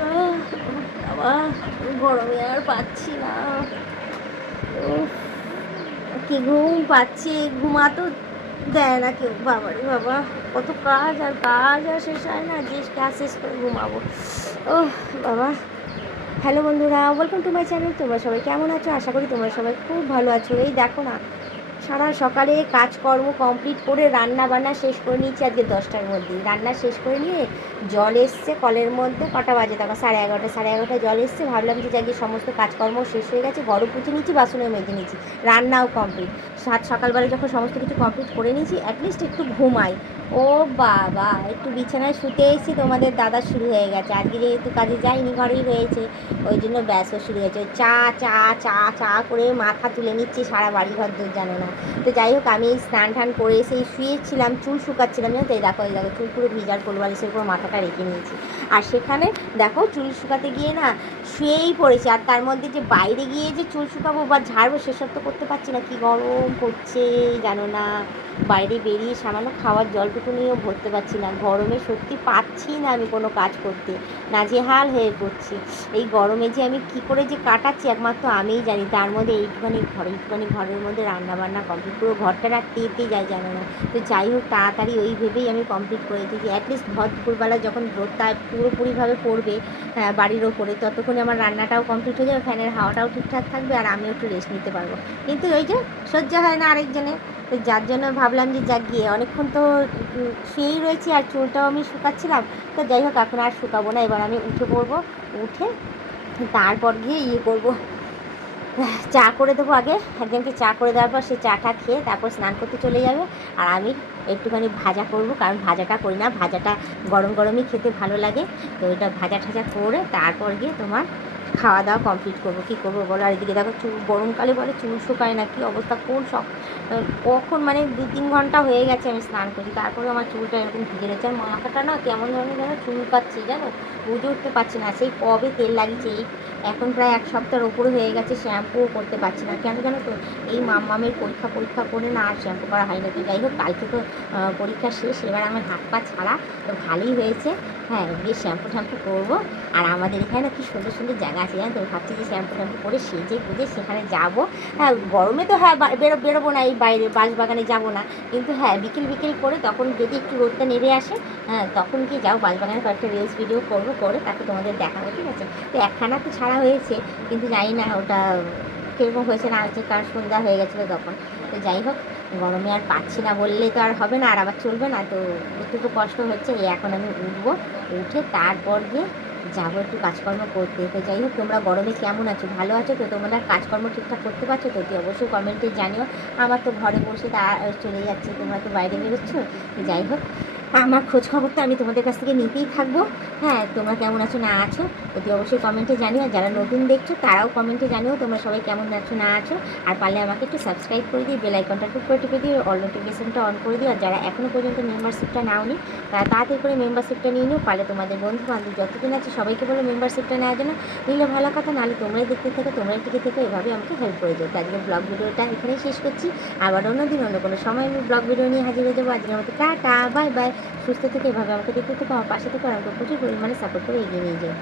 বাবা গরমে আর পাচ্ছি না। কি ঘুম পাচ্ছে, ঘুমাতেও দেয় না কেউ। বাবারে বাবা, কত কাজ আর কাজ আর শেষ হয় না, যে কাজ শেষ করে ঘুমাবো। ও বাবা। হ্যালো বন্ধুরা, ওয়েলকাম টু মাই চ্যানেল। তোমরা সবাই কেমন আছো? আশা করি তোমরা সবাই খুব ভালো আছো। এই দেখো না, সারা সকালে কাজকর্ম কমপ্লিট করে রান্না বান্না শেষ করে নিয়েছি। আজকে 10টার মধ্যেই রান্না শেষ করে নিয়ে জল এসছে কলের মধ্যে। কটা বাজে তখন? 11:30। 11:30 জল এসছে। ভাবলাম যে আজকে সমস্ত কাজকর্ম শেষ হয়ে গেছে, ঘরও পুছে নিয়েছি, বাসনও মেজে নিয়েছি, রান্নাও কমপ্লিট। সকালবেলা যখন সমস্ত কিছু কমপ্লিট করে নিয়েছি, অ্যাটলিস্ট একটু ঘুমাই। ও বাবা, একটু বিছানায় শুতে এসেছি, তোমাদের দাদা শুরু হয়ে গেছে। আজকে যেহেতু কাজে যায়নি, ঘরেই রয়েছে, ওই জন্য ব্যস্ত শুরু হয়েছে। চা চা চা চা করে মাথা তুলে নিচ্ছি, সারা বাড়ি ঘর দূর জানো না। তো যাই হোক, আমি স্নান টান করে এসেই শুয়েছিলাম, চুল শুকাচ্ছিলাম জানো তো। এই দেখো চুল পুরো ভিজার কোলবালিশের উপর মাথাটা রেখে নিয়েছি। আর সেখানে দেখো চুল শুকাতে গিয়ে না শুয়েই পড়েছি। আর তার মধ্যে যে বাইরে গিয়ে যে চুল শুকাবো বা ঝাড়বো, সেসব তো করতে পারছি না। কি গরম করছে জানো না। বাইরে বেরিয়ে সামান্য খাওয়ার জলটুকু নিয়েও ভরতে পারছি না। গরমে সত্যি পাচ্ছি না আমি কোনো কাজ করতে, নাজেহাল হয়ে পড়ছি। এই গরমে যে আমি কি করে যে কাটাচ্ছি একমাত্র আমিই জানি। তার মধ্যে এইটুখানি ঘরের মধ্যে রান্না বান্না কমপ্লিট, পুরো ঘরটা আর তেতে যায় জানো না। তো যাই হোক, তাড়াতাড়ি ওই ভেবেই আমি কমপ্লিট করে দিয়েছি। অ্যাটলিস্ট ভর দুপুরবেলা যখন রোদটা পুরোপুরিভাবে পড়বে বাড়ির ওপরে, ততক্ষণে আমার রান্নাটাও কমপ্লিট হয়ে যাবে, ফ্যানের হাওয়াটাও ঠিকঠাক থাকবে, আর আমিও একটু রেস্ট নিতে পারবো। কিন্তু ওই যে সহ্য হয় না আরেকজনের। তো যার জন্য ভাবলাম যে যাক, গিয়ে অনেকক্ষণ তো শুয়েই রয়েছি, আর চুলটাও আমি শুকাচ্ছিলাম। তো যাই হোক, এখন আর শুকাবো না, এবার আমি উঠে পড়বো। উঠে তারপর গিয়ে করবো, চা করে দেবো। আগে একজনকে চা করে দেওয়ার পর সে চাটা খেয়ে তারপর স্নান করতে চলে যাবে। আর আমি একটুখানি ভাজা করব, কারণ ভাজাটা করি না, ভাজাটা গরম গরমই খেতে ভালো লাগে। তো ওইটা ভাজা ঠাজা করে তারপর গিয়ে তোমার খাওয়া দাওয়া কমপ্লিট করবো। কী করবো বলো? আর এদিকে দেখো চুল, গরমকালে বলে চুল শুকায় না, কী অবস্থা। কখন মানে 2-3 ঘন্টা হয়ে গেছে আমি স্নান করি, তারপরে আমার চুলটা এরকম ভিজে রয়েছে। আর মাথাটা না কেমন ধরনের যেন চুল পাচ্ছে জানো, বুঝে উঠতে পারছি না। সেই কবে তেল লাগিয়েছে, এই এখন প্রায় 1 সপ্তাহের ওপরে হয়ে গেছে, শ্যাম্পুও করতে পারছি না। কেন জানো তো, এই মামের পরীক্ষা করে না আর শ্যাম্পু করা হয়নি। তো যাই হোক, কালকে তো পরীক্ষা শেষ, এবার আমার হাত পা ছাড়া, তো ভালোই হয়েছে। হ্যাঁ, গিয়ে শ্যাম্পু করবো। আর আমাদের এখানে কি সুন্দর সুন্দর জায়গা আছে জানো তো। ভাবছি যে শ্যাম্পু করে সেজে গুজে সেখানে যাবো। হ্যাঁ, গরমে তো হ্যাঁ বেরোবো না, এই বাইরে বাঁশবাগানে যাবো না। কিন্তু হ্যাঁ, বিকেল করে তখন যদি একটু রোদটা নেড়ে আসে, হ্যাঁ তখন গিয়ে যাও বাঁশবাগানে, কয়েকটা রিলস ভিডিও করবো, করে তাকে তোমাদের দেখাবো, ঠিক আছে? তো একখানা তো ছাড়া হয়েছে, কিন্তু জানি না ওটা কীরকম হয়েছে না হয়েছে, কারণ সন্ধ্যা হয়ে গেছিলো তখন। তো যাই হোক, গরমে আর পাচ্ছি না বললে তো আর হবে না, আর আবার চলবে না। তো একটু কষ্ট হচ্ছে। এখন আমি উঠবো, উঠে তারপর গিয়ে যাবো একটু কাজকর্ম করতে। তো যাই হোক, তোমরা গরমে কেমন আছো? ভালো আছো তো? তোমরা কাজকর্ম ঠিকঠাক করতে পারছো তো? তুই অবশ্যই কমেন্টে জানিও। আমার তো ঘরে বসে তা চলে যাচ্ছে, তোমরা তো বাইরে বেরোচ্ছ। যাই হোক, আমার খোঁজ খবর তো আমি তোমাদের কাছ থেকে নিতেই থাকবো। হ্যাঁ, তোমরা কেমন আছো না আছো অতি অবশ্যই কমেন্টে জানিও। যারা নতুন দেখছো তারাও কমেন্টে জানিও তোমরা সবাই কেমন আছো না আছো। আর পারলে আমাকে একটু সাবস্ক্রাইব করে দিই, বেল আইকনটা একটু করে টিপে দিও, অল নোটিফিকেশনটা অন করে দিও। আর যারা এখনও পর্যন্ত মেম্বারশিপটা নাওনি, তারা তাড়াতাড়ি করে মেম্বারশিপটা নিয়ে নিও। পারলে তোমাদের বন্ধু বান্ধব যতদিন আছে সবাইকে বলো মেম্বারশিপটা নেওয়ার জন্য। নিলে ভালো কথা, নাহলে তোমরাই দেখতে থাকো, তোমরাই টিকে থেকে এভাবে আমাকে হেল্প করে দিও। তো আজকের ব্লগ ভিডিওটা এখানেই শেষ করছি। আবার অন্যদিন অন্য কোনো সময় আমি ব্লগ ভিডিও নিয়ে হাজির হয়ে যাবো। আজকের মতো টাটা, বাই বাই। সুস্থ থেকে এভাবে আমাকে দেখতে থেকে আমার পাশে থেকে আমাকে প্রচুর পরিমাণে সাপোর্ট করে এগিয়ে নিয়ে যাও।